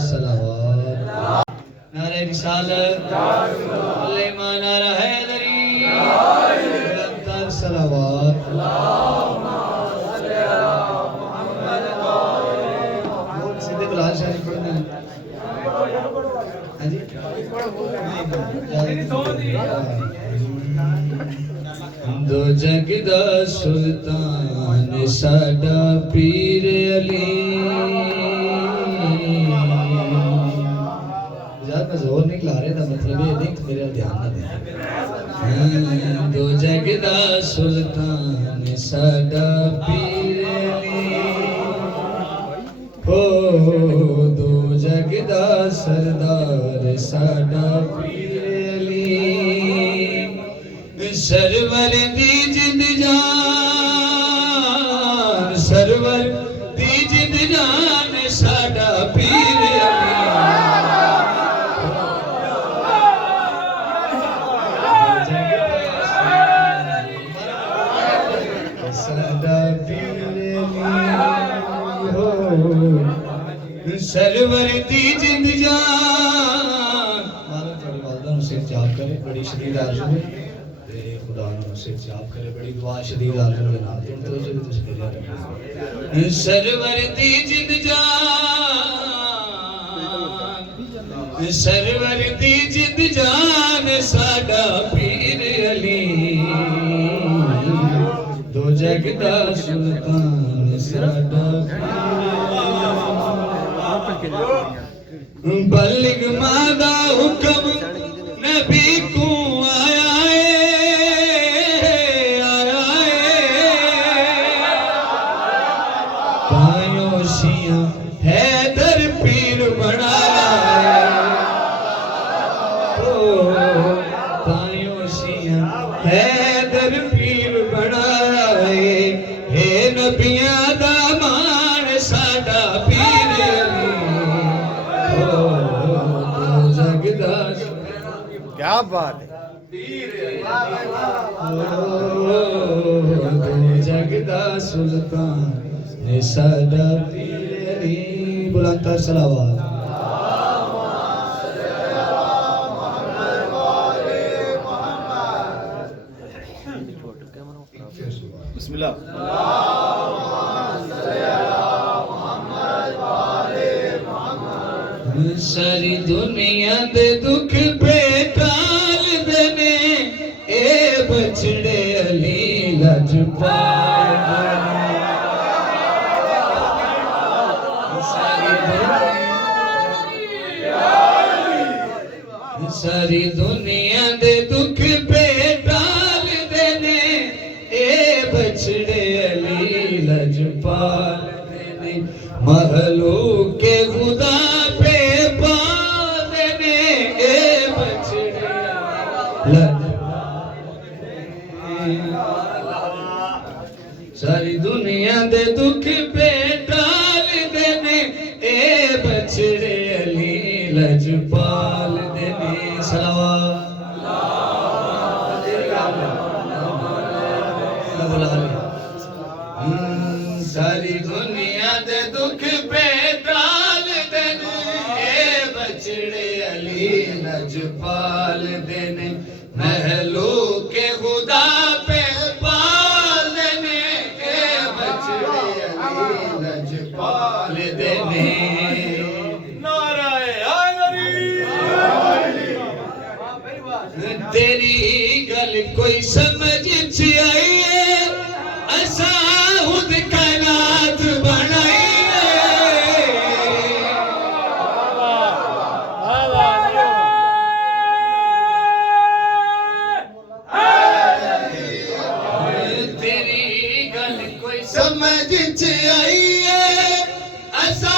صلوات نعرہ رسالت علیہ نعرہ حیدری بلندتر صلوات سیدھے بلال شریف پڑھنا ہے دو جگ دا سلطان ساڈا پیر علی میں زور نہیں لا رہے تھا مطلب یہ نہیں کہ میرے دھیان نہ دیں دو جگ دا سلطان ساڈا پیر علی ہو دو جگ دا سردار ساڈا پیر علی سرور دی جند جان سرور دی جند جان ساڈا پیر علی سرور دی جند جان مالا تھوڑی والدہ نصیب چاپ کرے بڑی شدید آرزو ہے خدا نصیب چاپ کرے بڑی دعا شدید آرزو ہے نام تو جو تشکریہ رکھے سرور دی جند جان سرور دی جند جان ساڈا پیر علی دو جگ دا سلطان ساڈا بلغ مادا حکم نبی کو آیا تائیوں شیعہ حیدر پیر بنایا تائیوں شیعہ حیدر پیر بنایا ہے نبیاں دا مان ساڈا پیر کیا بات ہے دو جگ دا سلطان ساڈا پیر علی بلندتر صلوات بسم اللہ ساری دنیا دے دکھ پہ ٹال دینے اے بچڑے علی لجپال ساری دنیا دے دکھ پہ ٹال دینے اے بچڑے علی لجپال دینے مخلوق کے خدا ساری دنیا دے دکھ پہ ٹال دینے اے بچڑے علی لجپال دینے صلوات ساری دنیا دے دکھ پہ ٹال دینے اے بچڑے علی لجپال دینے محلو کے خدا پہ پال دینے اے بچڑے علی لجپال دینے نعرہ حیدری تیری گل کوئی سمجھ چی آئی ہے ایسا خود کائنات بنائی سمجھ چ آئی ہے ایسا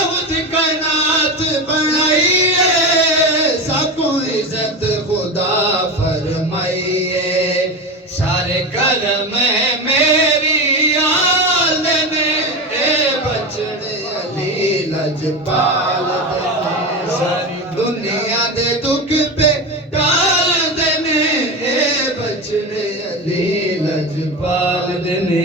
خود کائنات بنائی ہے سب کو عزت خدا فرمائی ہے سارے کرم ہے میری آل نے اے بچڑے علی لجپال دینے ساری دنیا دے دکھ پہ ٹال دینے اے بچڑے علی لجپال دینے